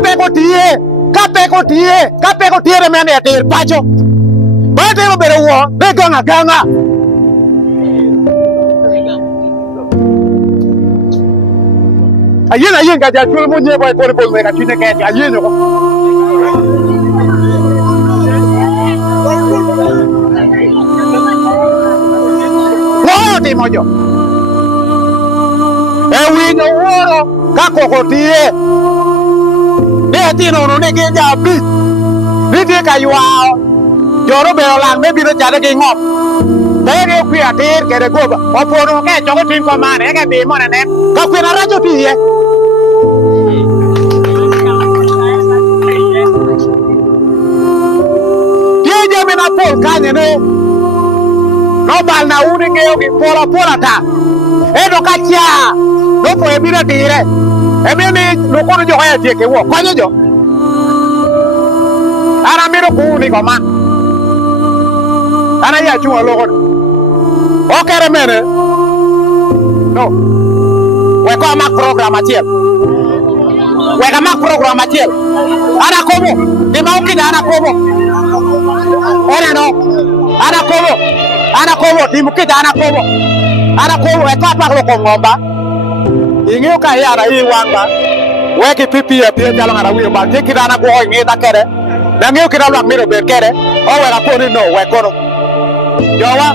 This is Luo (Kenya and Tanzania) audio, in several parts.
Kapeko tie re mene atir pacho. Bate mo bere wo, be ganga. Ayen ga jachul mo nye boy ko me ka tine ke ayen ko. Wo ti mojo. E wi no woro ka kokotie. Ne ti no ne ke ja bi. Ni ti ka yuao. Joro be lang me bi ro ja de ke ngop. Tere kwi atir ke de goba. Opo no ke jogo tin ko mane ke bi mo ne. Ka kwi na rajo ti ye. Pol kanye ne no bal na uni ngeo ki pola ta edo kacha no po ebira dire emini no kono jo haya tie ke wo konyo jo ara miro ku ni ko man ana ya chuwa logo o kere mene no we ko mak program atiel ana komo di mau kida ana komo ana komo timu kita ana komo e ko pak lo ko ngomba ingi ka ya ra yi wanga we ki pipi e pie jalo ngara wi ba ti kita ana go ngi ta kere na ngi kita lo miro be kere o we ra ko ni no we ko no jowa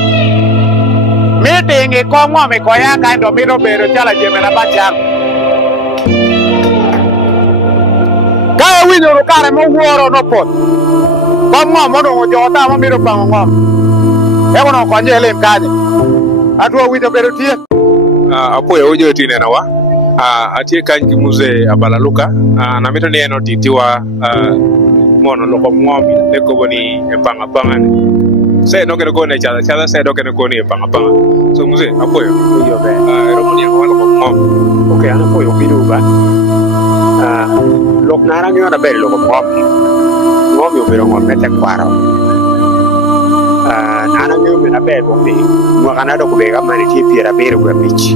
meeting e ko ngome ko ya ka ndo miro be ro jala je mena ba jam ka wi no ka re mo woro no pot Mama mono jota ma miro pango ngom. E wono ko njele mkaje. Atwa wito berotie. Apo ya ojo tine na wa. Atie kanji muze abalaluka. Na mito ni eno titiwa mono loko ngomi leko boni panga ni. Se no kene kone chada se no kene kone panga. So muze apo ya ojo be. Romoni ko loko ngomi. Okay, ana po yo bidu ba. Lok narang yo na be loko ngomi. Ngom yo bero ngom mete kwaro nana yo mena be bombe mo kana do ko be ga mari ti pira bero ko bichi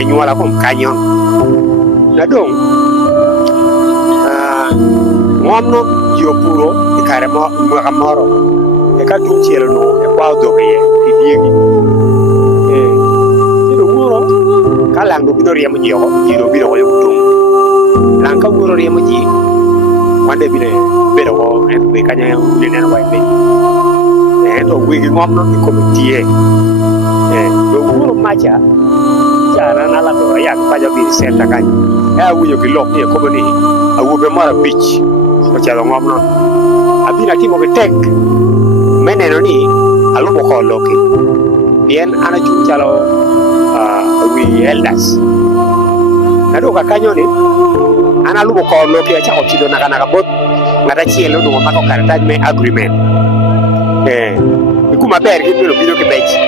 e nyuala ko kanyon na dong ngom no yo puro e kare mo kamoro e ka tu cielo no e kwa do ke ti diegi ti do puro kala ndo bino riamo jiyo ti do bino ko yo tum lan ka puro riamo ji wande bine bero ko e be kanya ne ne wa be to wi ngom no ko tie do wuro macha jara na la to ya pa jo bi senta kan e wi yo ki lok ni ko ni a wo be mara beach ko cha ngom no abina ti mo be tek meneno ni alu bo ko loki bien ana chu chalo wi elders na do ka kanyo ni ana lu ko loki cha ko tido na kana bot ngata chielo no ma ko karata me agreement ikuma ber gi biro ke bechi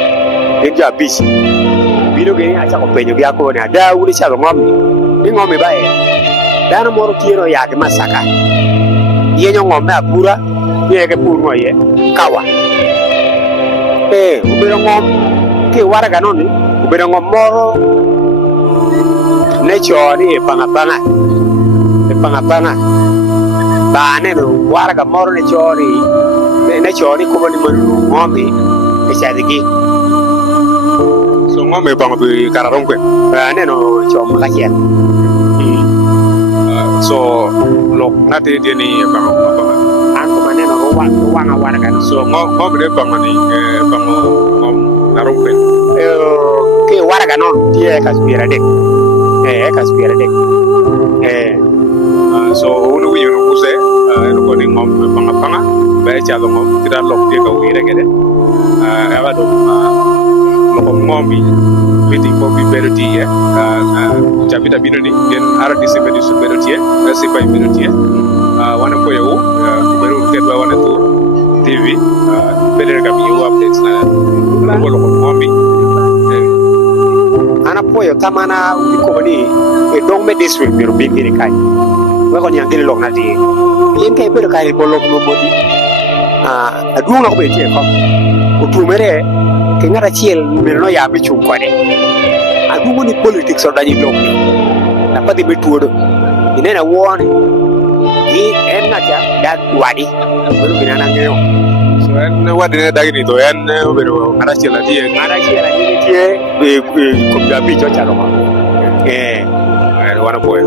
e ja bis biro ge acha ko penyo ga ko na da wuri cha ngom ni ngom ba e dana moro tiero ya ke masaka ye ngom ba pura ye ke pur mo ye kawa ubero ngom ke wara ga non ubero ngom moro ne choni panga ba ne no wara ga moro ne choni ko ni manu ngomi e sadigi so ngome panga bi kararon ko ba ne no chom la yen so lok nati deni panga an ko ne no wanga wara ga so ngom de panga ni panga ngom naron ko ke wara ga non tie ka spira dek so unu wi no kuse ko ni ngom panga ba cha lo ngom tira lok te ka wi rek de aba do lo ngom bi witi ko bi beroti ya jabita binoni gen ara disibe di superoti si pay minoti wana ko yo ko beru te ba wana to tv berer ga bi updates na ko lo ngom bi ana poyo tamana uli ko ni e dong me district biru bi ni kai wa ko nyang lok na di yen kay beru kai bo lok no modi adunga ko be tie ko utumere ke ngara chiel mir no ya bi chung ko de adunga ni politics so daji lok ni na pati be tuodo inena wone I en na ja da wadi bulu binana ngeo so en wadi ne dagi ni to en obero arachi la die ni tie ko jabi cho chalo ma wana boy